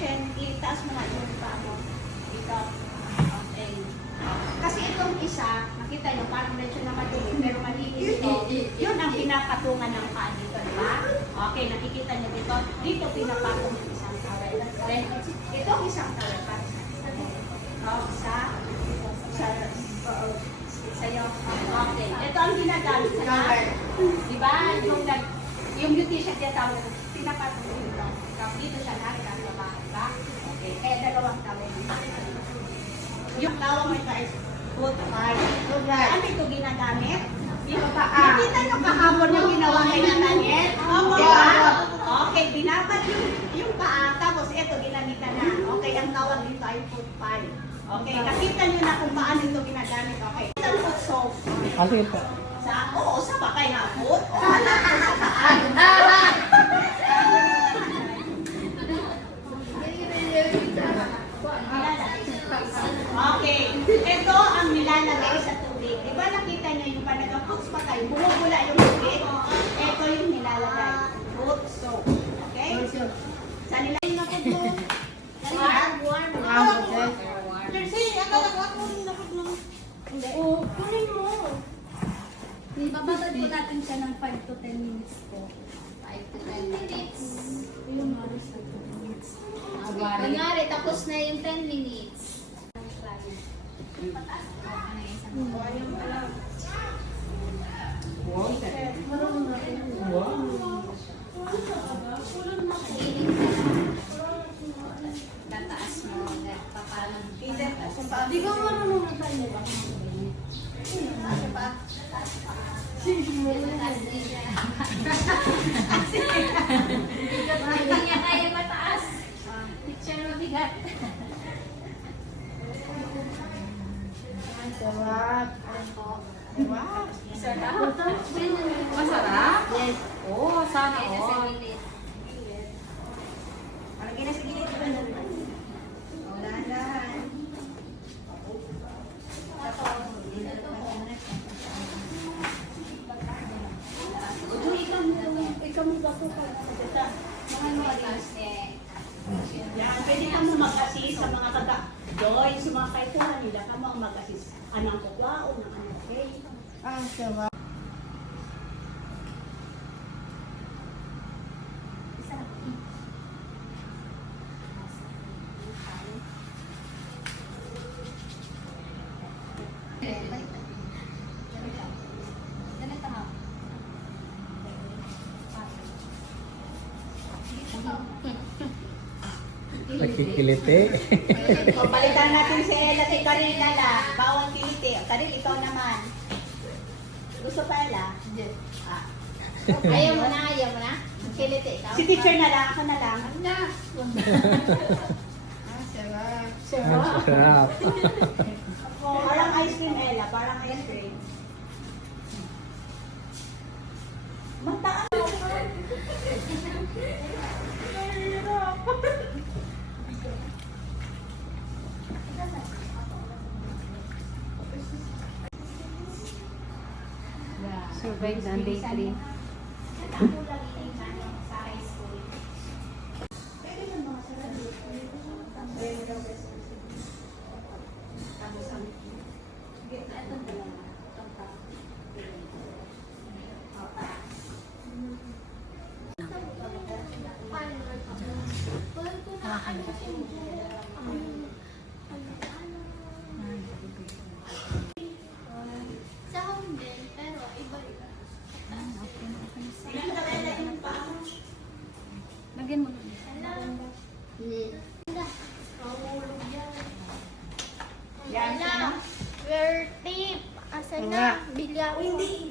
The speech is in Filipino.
Shen, itaas mo na yung pa mo. Dito. Okay. Kasi itong isa, makita nyo, parang medyo na madilim, pero malilim ito. Yun ang pinapatungan ng paa dito, di ba? Okay, nakikita nyo dito. Dito pinapatong ng isang towel. Then, ito isang towel. Para sa sa'yo. Okay. Ito ang ginagamit sa di ba? Yung beauty siya diya tawag, pinapatong dito. Dito siya nakikita ba? Okay. Dalawang towel. Yung tawag mo ito ay foot pie. Ano ito ginagamit? Nakita nyo kahapon yung ginawa kay Nathaniel? Diba? Okay, binabad yung paa, tapos ito ginamitan na. Okay, ang tawag dito ay foot pie. Okay, nakita nyo na kung paano ito ginagamit. Okay, ito ang foot soap. Alin po? Oo, sa bakay na foot. Wala ko sa paa. Okay, ito ang nilalagay sa tubig. Diba nakita nyo yung panaga-foots pa kayo, bumubula yung tubig. Ito yung nilalagay. Foot soap. Okay? Sa nilalagay na foot soap. Warm. Jersey, akala ko ako nakot mo. Oo, kunin mo. Bababad po natin siya ng 5 to 10 minutes po. 5 to 10 minutes. Yung maros na 2 minutes. Kunyari, tapos na yung 10 minutes. Tataas mo, papalang. Di ko marunong na tayo. Hindi niya kaya mataas. Picture mabigat. Sarap. Wow. Sarap. Masarap? Yes. Oo, sana Kaya sa all. gilid. Parang ginasigilid. Dahan-dahan. Ikaw mo ba po pala? Mga mataas eh. Yan, pwede kang mag-assist sa mga taga-join, sa mga kaituhan nila, ka mag-assist. Anong kukwao, ng ano, okay? Ah, sarap. Ganito ha. Nakikiliti. Pagpalitan natin si Ella at si Karil Lala, bawal kiliti. Karil, ikaw naman. Gusto pa Ella? Ah. Ayaw mo na, ayaw mo na. Kiliti ikaw. Si teacher na lang, ako na lang. Na. Ah, sarap. Ang sarap. Parang ice cream Ella, parang ice cream. Magtaan mo. Survive na day 3. Sa home din, pero iba-iba. Lagyan mo na. Yan, Wala. Where tape? Asan Nga. na? Bilya. Hindi,